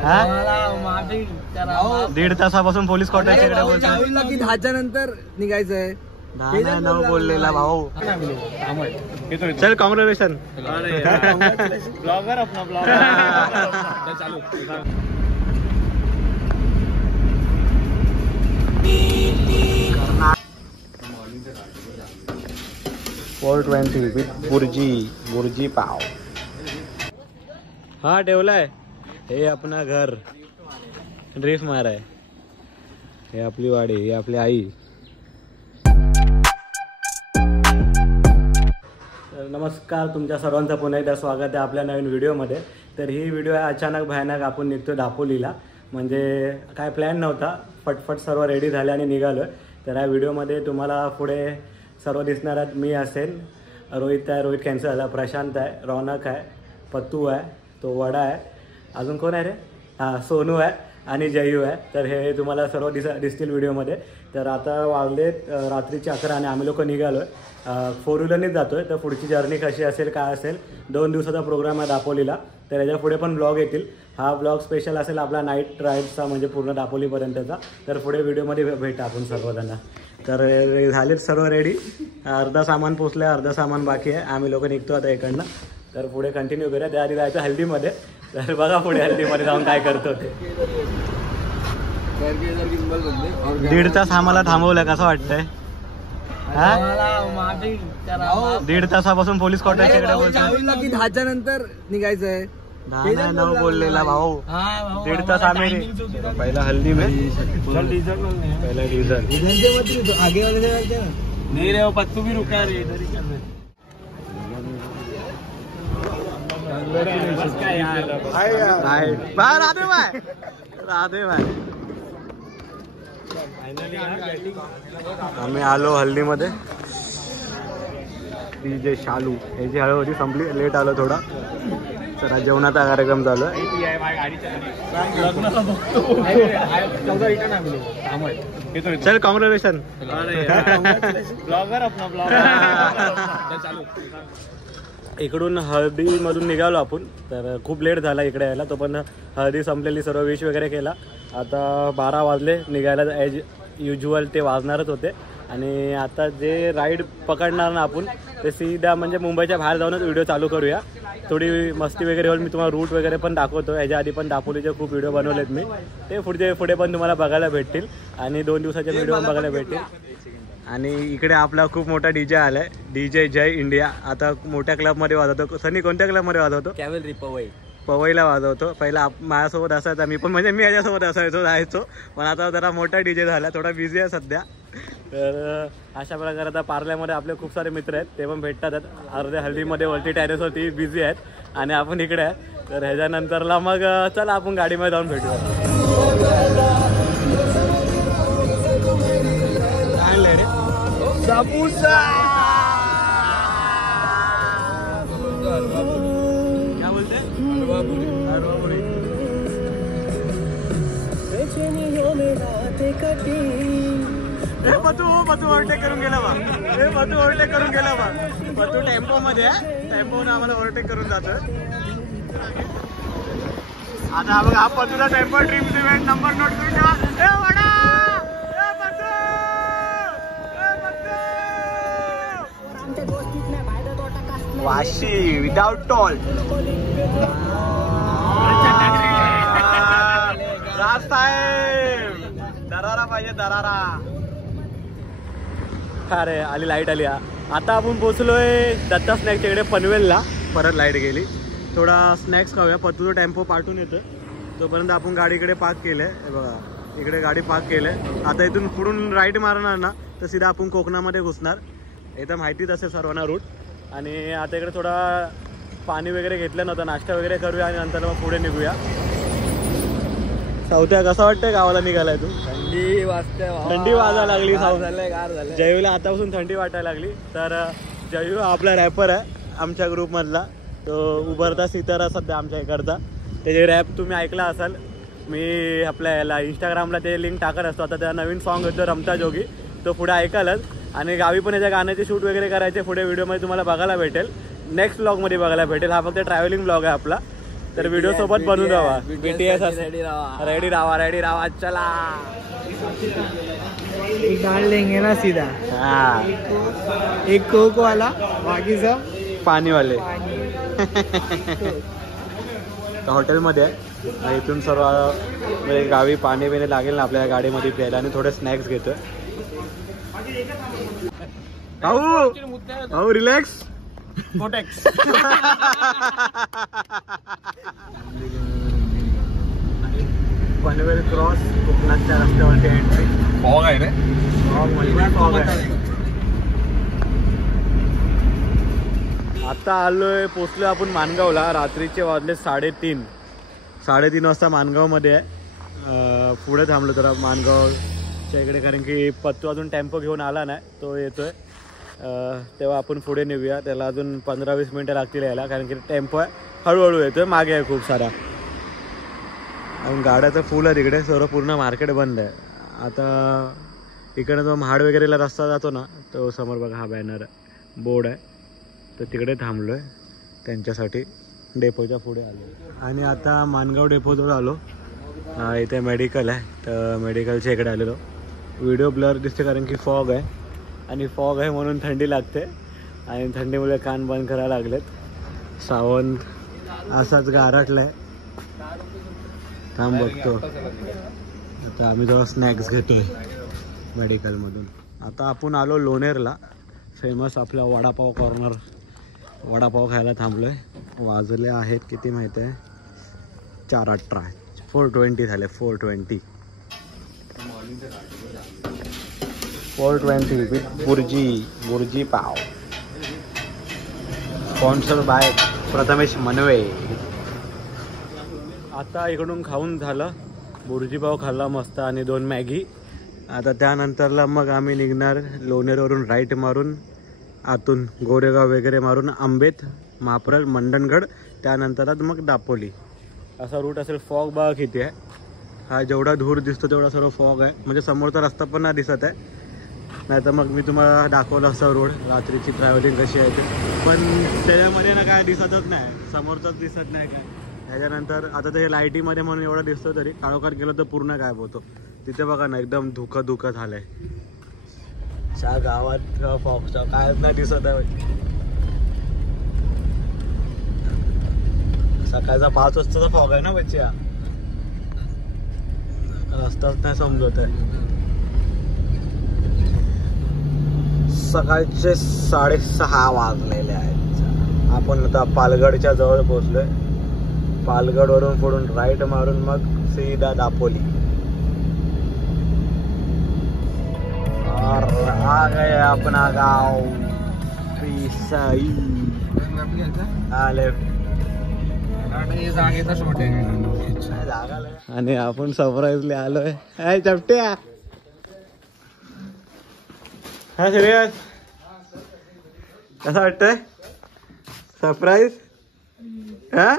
1.5 तासापासून पोलीस क्वार्टरच्या इकडे बोलतो की 10च्या नंतर निघायचंय. 9 बोललेला भाऊ. चल कॉंग्रॅच्युलेशन. ब्लॉगर अपना ब्लॉगर चालू. 420 विथ बुर्जी पाव. हा ठेवलाय. हे आपला घर ड्रिफ्ट माराय. हे आपली वाडी. हे आपली आई. नमस्कार, तुमच्या सर्वांचं पुन्हा एकदा स्वागत आहे आपल्या नवीन व्हिडिओमध्ये. तर ही व्हिडिओ आहे अचानक भयानक. आपण निघतो दापोलीला. म्हणजे काय प्लॅन नव्हता, फटफट सर्व रेडी झाले आणि निघालो. तर या व्हिडिओमध्ये तुम्हाला पुढे सर्व दिसणार आहेत. मी असेल, रोहित आहे, रोहित कॅन्सल झाला, प्रशांत आहे, रौनक आहे, पत्तू आहे, तो वडा आहे, अजून कोण आहे रे, हां सोनू आहे आणि जयू आहे. तर हे तुम्हाला सर्व दिसतील व्हिडिओमध्ये. तर आता वाजलेत रात्रीचे 11 आणि आम्ही लोक निघालो आहे. 4 व्हीलरनेच जातो आहे. तर पुढची जर्नी कशी असेल काय असेल. 2 दिवसाचा प्रोग्राम आहे दापोलीला. तर याच्या पुढे पण ब्लॉग येतील. हा ब्लॉग स्पेशल असेल आपला नाईट राईडचा, म्हणजे पूर्ण दापोलीपर्यंतचा. तर पुढे व्हिडिओमध्ये भेटा आपण सर्वजण. तर झालेत सर्व रेडी. अर्धा सामान पोचलं आहे, अर्धा सामान बाकी आहे. आम्ही लोक निघतो आता इकडनं. तर पुढे कंटिन्यू करूया. त्याआधी जायचं हल्दीमध्ये. तर बघा पुढे हल्दीमध्ये जाऊन काय करतो ते. 1.5 तास आम्हाला थांबवलं. कसं वाटतंय? 1.5 तासापासून पोलीस क्वार्टरच्या इकडे बोलतो की 10च्या नंतर निघायचंय. 9 बोललेला भाऊ. 1.5 तास आम्ही. पहिला हल्दी में पहिला डीजल आगे वाले नहीं रे, पत्तू भी रुका रे. राधे भाई आम्ही आलो हल्दीमध्ये. डीजे शालू याची हळू होती, संपली. लेट आलो थोडा. चला जेवणाचा कार्यक्रम चालू आहे. चल कॉंग्रॅच्युलेशन. ब्लॉगर अपना ब्लॉगर चालू. इकडून हळदीमधून निघालो आपण. तर खूप लेट झाला इकडे यायला. तो पण हळदी संपलेली, सर्व विश वगैरे केला. आता 12 वाजले निघायला. ॲज युज्युअल ते वाजणारच होते. आणि आता जे राईड पकडणार ना आपण, ते सीधा म्हणजे मुंबईच्या बाहेर जाऊनच व्हिडिओ चालू करूया. थोडी मस्ती वगैरे होईल. मी तुम्हाला रूट वगैरे पण दाखवतो. ह्याच्या आधी पण दापोलीचे खूप व्हिडिओ बनवलेत मी. ते पुढे पण तुम्हाला बघायला भेटतील. आणि 2 दिवसाचे व्हिडिओ पण बघायला भेटतील. आणि इकडे आपला खूप मोठा डीजे आलाय. डीजे जय इंडिया. आता मोठ्या क्लबमध्ये वाजवतो. सनी कोणत्या क्लबमध्ये वाजवतो? कॅव्हलरी पवईला वाजवतो. पहिला माझ्यासोबत असायचा. मी पण म्हणजे मी याच्यासोबत जायचो. पण आता जरा मोठा डीजे झाला. थोडा बिझी आहे सध्या. तर अशा प्रकारे आता पार्ल्यामध्ये आपले खूप सारे मित्र आहेत. ते पण भेटतात. अर्ध्या हल्दीमध्ये वरती टॅरेसवरती बिझी आहेत. आणि आपण इकडे आहे. तर ह्याच्यानंतरला मग चला आपण गाडीमध्ये जाऊन भेटूया. क्या बोलते हैं? पतू ओव्हरटेक करून गेला बा. पतू ओव्हरटेक करून गेला बा. पतू टेम्पो मध्ये आहे. टेम्पोने आम्हाला ओव्हरटेक करून जातोय. आता बघा, हा पतूचा tempo dreams event number note करून ठेवा. Vashi without toll. दरारा पाहिजे, दरारा. अरे आली, लाईट आली. आता आपण पोचलोय दत्ता स्नॅक्सच्या इकडे पनवेलला. परत लाईट गेली. थोडा स्नॅक्स खाऊया. पत्तूचा टेम्पो पाठवून येतो. तोपर्यंत आपण गाडीकडे पार्क केलंय. बघा इकडे गाडी पार्क केलंय. आता इथून पुढून राईट मारणार ना, तर सीधा आपण कोकणामध्ये घुसणार. इथं माहितीच असेल सर्वांना रूट. आणि आता इकडे थोडा पाणी वगैरे घेतलं नव्हतं, नाश्ता वगैरे करूया आणि नंतर मग पुढे निघूया. सावत्या कसं वाटतंय गावाला निघालाय तू? थंडी वाजते. थंडी वाजायला लागली. गार झालंय. जयूला आतापासून थंडी वाटायला लागली. तर जयू आपला रॅपर आहे आमच्या ग्रुपमधला. तो उभरता सितारा सध्या आमच्या इकडचा. त्याचे रॅप तुम्ही ऐकला असाल. मी आपल्या याला इंस्टाग्रामला ते लिंक टाकत असतो. आता त्या नवीन सॉन्ग होतं रमता जोगी. तो पुढे ऐकालच. आणि गावी पण याच्या गाण्याचे शूट वगैरे करायचे. पुढे व्हिडिओमध्ये तुम्हाला बघायला भेटेल. नेक्स्ट ब्लॉगमध्ये बघायला भेटेल. हा फक्त ट्रॅव्हलिंग ब्लॉग आहे आपला. तर व्हिडिओ सोबत बनवून राहा. BTS रेडी राहा. रेडी राहा चला. एक डाल लेंगे ना सीधा. हा एक कोक वाला बाकी सब पाणी वाले. हॉटेलमध्ये आहे. इथून सर्व म्हणजे गावी पाणी बिणी लागेल ना आपल्या गाडीमध्ये प्यायला आणि थोडे स्नॅक्स घेतोय. भाऊ रिलॅक्स. पनवेल क्रॉस कोकणाच्या रस्त्यावरती एंट्री. फॉग आहे रे. फॉग आहे. आता आलोय पोचलोय आपण माणगावला. रात्रीचे वाजले 3:30 वाजता माणगावमध्ये आहे. पुढे थांबलो जरा माणगावच्या इकडे, कारण की पत्तू अजून टेम्पो घेऊन आला नाही, तो येतोय. तेव्हा आपण पुढे नेऊया. त्याला अजून 15-20 मिनटं लागतील यायला, कारण की टेम्पो आहे हळूहळू येतोय. मागे आहे खूप सारा आणि गाड्याचं फुल आहे तिकडे. सर्व पूर्ण मार्केट बंद आहे आता. इकडे जो महाड वगैरेला रस्ता जातो ना, तो समोर बघा हा बॅनर आहे, बोर्ड आहे. तर तिकडे थांबलो आहे त्यांच्यासाठी. डेपोच्या पुढे आलो आणि आता माणगाव डेपोजवळ आलो. इथे मेडिकल आहे, तर मेडिकलच्या इकडे आलेलो. व्हिडिओ ब्लर दिसते कारण की फॉग आहे, आणि फॉग आहे म्हणून थंडी लागते, आणि थंडीमुळे कान बंद करायला लागलेत. सावंत असाच गारटला आहे. थांब बघतो. आता आम्ही थोडं स्नॅक्स घेतोय मेडिकलमधून. आता आपण आलो लोणेरला. फेमस आपला वडापाव कॉर्नर. वडापाव खायला थांबलोय. वाजले आहेत किती माहीत आहे, 4:18. 4:20 झाले. 4:20 विथ बुर्जी पाव. स्पॉन्सर बाय प्रथमेश मनवे. आता इकडून खाऊन झालं. बुर्जी पाव खाल्ला मस्त आणि 2 मॅगी. आता त्यानंतरला मग आम्ही निघणार लोणेरवरून राईट मारून आतून गोरेगाव वगैरे मारून आंबेत, महाप्रल, मंडणगड, त्यानंतर मग दापोली असा रूट असेल. फॉग बघा किती आहे. हा जेवढा धूर दिसतो तेवढा सर्व फॉग आहे. म्हणजे समोरचा रस्ता पण नाही दिसत आहे. नाही तर मग मी तुम्हाला दाखवलं असं रोड रात्रीची ट्रॅव्हलिंग कशी आहे ते. पण त्याच्यामध्ये ना काय दिसतच नाही, समोरचाच दिसत नाही काय. त्याच्यानंतर आता ते लाईटीमध्ये म्हणून एवढं दिसतो, तरी काळोखात गेलो तर पूर्ण गायब होतो. तिथे बघा ना एकदम धुकं झालंय. त्या गावात फॉगचा काय नाही दिसत आहे. सकाळचा 5 वाजताचा फॉग आहे ना बच्चा. रस्ताच नाही समजत आहे. सकाळचे 6:30 वाजलेले आहेत. आपण आता पालगडच्या जवळ पोहोचलोय. पालगडवरून पुढून राईट मारून मग सीधा दापोली. और आ गए अपना गाँव पिसाई. आणि आपण सरप्राईजले आलोय. हाय चपट्या. हा सिरियस कसं वाटतंय सरप्राईज? हा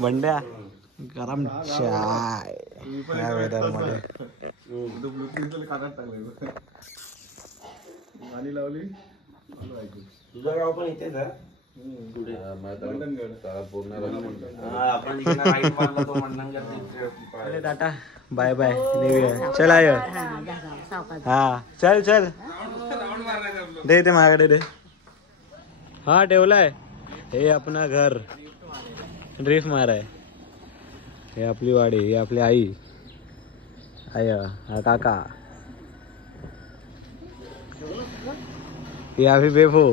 बंड्या गरम चाय या वेदरमध्ये. तुझं गाव पण इथेच आहे. Tata bye bye. चल आय. हा चल दे ते माझ्याकडे दे. हा ठेवलाय. हे आपला घर ड्रिफ्ट माराय. हे आपली वाडी, हे आपली आई. हा काका. हे आम्ही बेबो.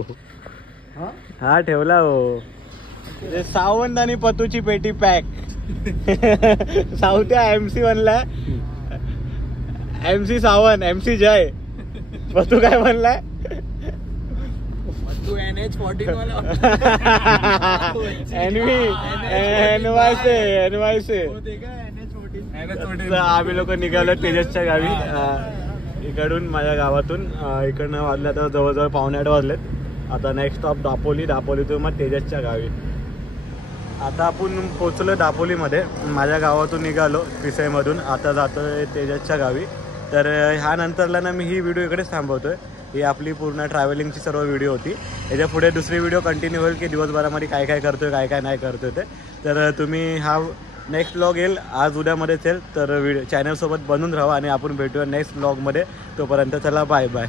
हा ठेवला हो. सावंत आणि पतूची पेटी पॅक. सावत्या MC बनलाय. MC सावंत, MC जय. पतू काय बनलाय? तू NH14 वाला. NYC. आम्ही लोक निघालो तेजसच्या गावी. इकडून माझ्या गावातून. इकडनं वाजले आता जवळजवळ 7:45 वाजलेत. आता नेक्स्ट स्टॉप दापोली. दापोलीतून मग तेजसच्या गावी. आता आपण पोचलो दापोलीमध्ये. माझ्या गावातून निघालो पिसाईमधून. आता जातोय तेजसच्या गावी. तर ह्यानंतरला ना मी ही व्हिडिओ इकडेच थांबवतोय. ही आपली पूर्ण ट्रॅव्हलिंगची सर्व व्हिडिओ होती. याच्या पुढे दुसरी व्हिडिओ कंटिन्यू होईल की दिवसभरामध्ये काय काय करतोय काय काय नाही करतोय ते. तर तुम्ही हा नेक्स्ट व्लॉग येईल आज उद्यामध्येच येईल. तर चॅनलसोबत बनून राहा आणि आपण भेटूया नेक्स्ट व्लॉगमध्ये. तोपर्यंत चला बाय बाय.